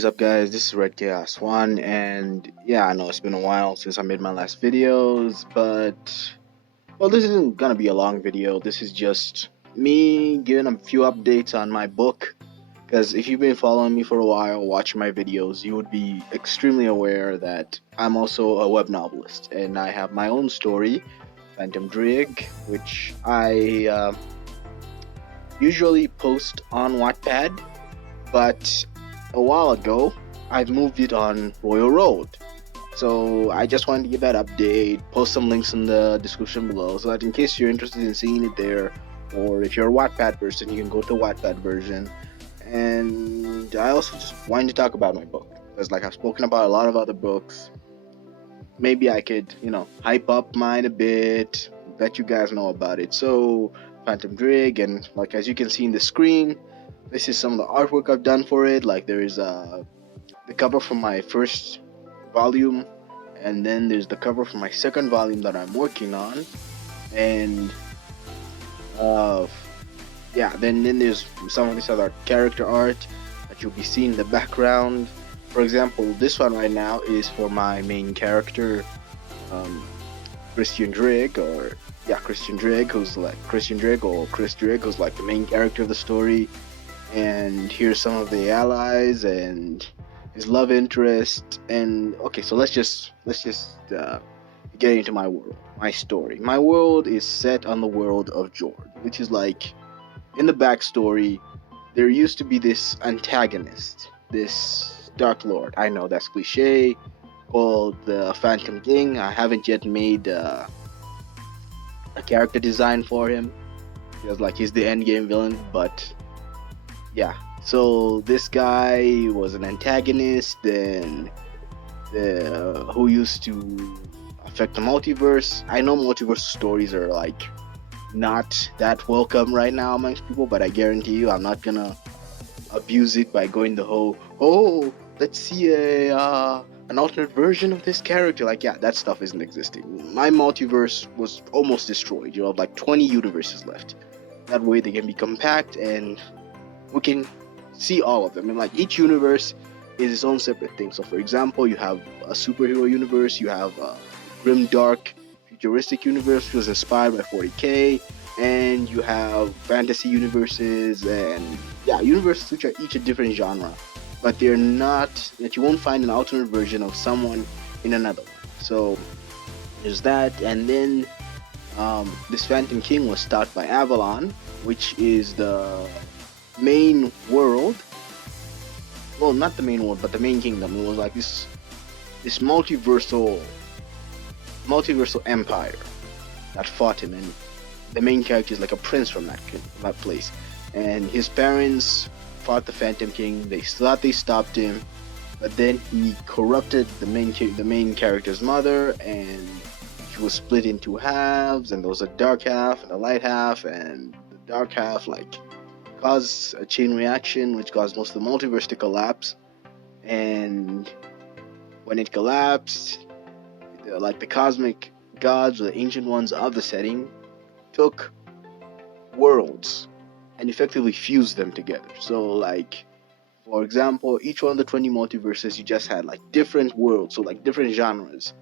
is up, guys? This is Red Chaos One, and yeah, I know it's been a while since I made my last videos, but well, this isn't gonna be a long video. This is just me giving a few updates on my book. Because if you've been following me for a while, watching my videos, you would be extremely aware that I'm also a web novelist, and I have my own story, Ddraig, which I usually post on Wattpad, but a while ago I moved it on Royal Road. So I just wanted to give that update, post some links in the description below so that in case you're interested in seeing it there, or if you're a Wattpad person, you can go to the Wattpad version. And I also just wanted to talk about my book because, like, I've spoken about a lot of other books. Maybe I could, hype up mine a bit, let you guys know about it. So, Ddraig, and like as you can see in the screen, this is some of the artwork I've done for it. Like there is the cover from my first volume, and then there's the cover from my second volume that I'm working on, and then there's some of this other character art that you'll be seeing in the background. For example, this one right now is for my main character, Christian Ddraig, Christian Ddraig, who's like Christian Ddraig or Chris Ddraig, who's like the main character of the story. And here's some of the allies and his love interest. And okay, so let's just get into my world, my story. My world is set on the world of Ddraig, which is like, in the backstory, there used to be this antagonist, this Dark Lord. I know that's cliche, called the Phantom King. I haven't yet made a character design for him because like he's the end game villain, but yeah. So this guy was an antagonist, and who used to affect the multiverse. I know multiverse stories are like not that welcome right now amongst people, but I guarantee you I'm not gonna abuse it by going the whole, oh, let's see an alternate version of this character. Like, yeah, that stuff isn't existing. My multiverse was almost destroyed. You have like 20 universes left. That way they can be compact and we can see all of them. And like each universe is its own separate thing. So for example, you have a superhero universe, you have a grim dark futuristic universe which was inspired by 40k, and you have fantasy universes, and yeah, universes which are each a different genre, but they're not, that you won't find an alternate version of someone in another one. So there's that. And then this Phantom King was started by Avalon, which is the main world, well, not the main world, but the main kingdom. It was like this multiversal empire that fought him, and the main character is like a prince from that place. And his parents fought the Phantom King. They thought they stopped him, but then he corrupted the main character's mother, and she was split into halves, and there was a dark half and a light half, and the dark half like caused a chain reaction which caused most of the multiverse to collapse. And when it collapsed, like the cosmic gods or the ancient ones of the setting took worlds and effectively fused them together. So like, for example, each one of the 20 multiverses, you just had like different worlds, so like different genres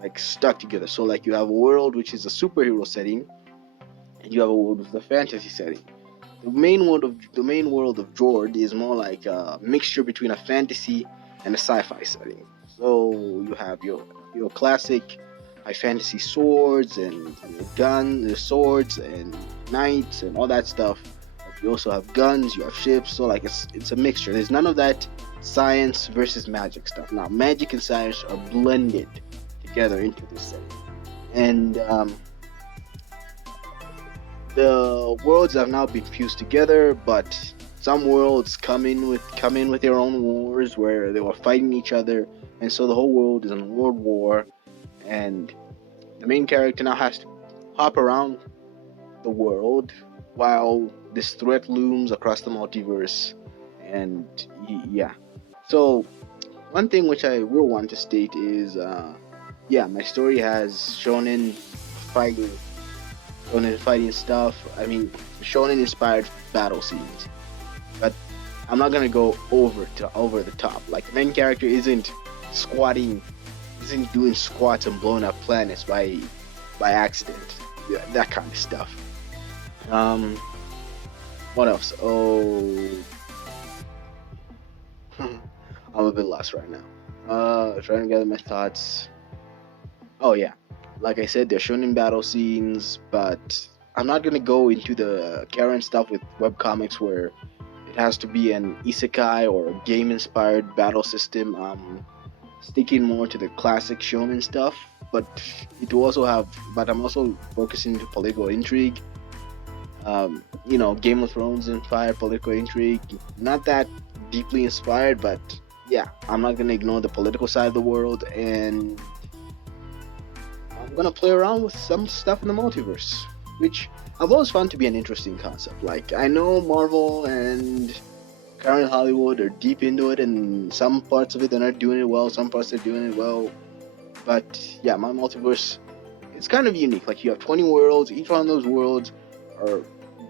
like stuck together. So like you have a world which is a superhero setting, and you have a world with a fantasy setting. The main world of Ddraig is more like a mixture between a fantasy and a sci-fi setting. So you have your classic high fantasy swords and guns, swords and knights and all that stuff. But you also have guns, you have ships. So like it's a mixture. There's none of that science versus magic stuff. Now magic and science are blended together into this setting, and the worlds have now been fused together, but some worlds come in with their own wars where they were fighting each other, and so the whole world is in a world war, and the main character now has to hop around the world while this threat looms across the multiverse. And yeah, so one thing which I will want to state is my story has shonen fighting stuff. I mean, shonen inspired battle scenes, but I'm not gonna go over the top. Like the main character squatting, isn't doing squats and blowing up planets by accident. Yeah, that kind of stuff. Um, what else? Oh, I'm a bit lost right now. Trying to gather my thoughts. Oh yeah, like I said, they're shown in battle scenes, but I'm not gonna go into the current stuff with webcomics where it has to be an isekai or a game-inspired battle system. Sticking more to the classic shonen stuff, but it will also have. But I'm also focusing to political intrigue. Game of Thrones inspired political intrigue. Not that deeply inspired, but yeah, I'm not gonna ignore the political side of the world, and I'm gonna play around with some stuff in the multiverse, which I've always found to be an interesting concept. Like I know Marvel and current Hollywood are deep into it, and some parts of it they're not doing it well, some parts they're doing it well. But yeah, my multiverse, it's kind of unique. Like you have 20 worlds, each one of those worlds are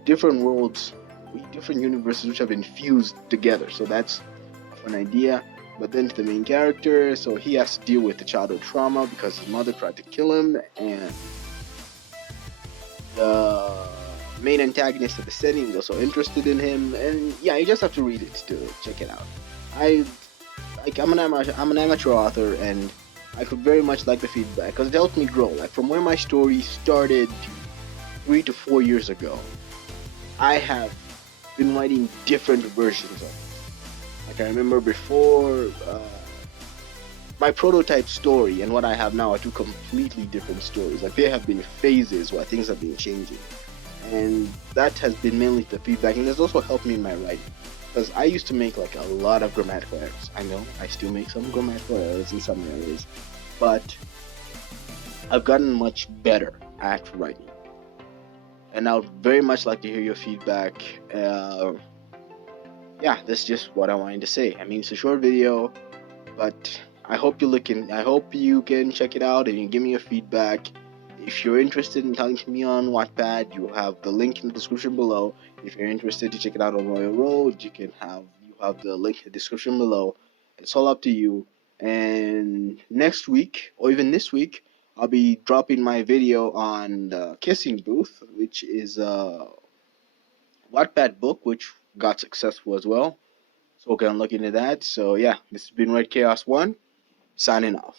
different worlds, different universes which have been fused together. So that's a fun idea. But then to the main character, so he has to deal with the childhood trauma because his mother tried to kill him, and the main antagonist of the setting is also interested in him. And yeah, you just have to read it to check it out. I I'm an amateur author, and I could very much like the feedback because it helped me grow. Like from where my story started 3 to 4 years ago, I have been writing different versions of it. Like I remember before, my prototype story and what I have now are two completely different stories. Like there have been phases where things have been changing, and that has been mainly the feedback, and has also helped me in my writing. Because I used to make like a lot of grammatical errors. I know I still make some grammatical errors in some areas, but I've gotten much better at writing. And I would very much like to hear your feedback. Yeah, that's just what I wanted to say. I mean, it's a short video, but I hope you can check it out and you give me your feedback. If you're interested in talking to me on Wattpad, you have the link in the description below. If you're interested to check it out on Royal Road, you have the link in the description below. It's all up to you. And next week, or even this week, I'll be dropping my video on the Kissing Booth, which is a Wattpad book which got successful as well. So we're gonna look into that. So yeah, this has been Red Chaos 1, signing off.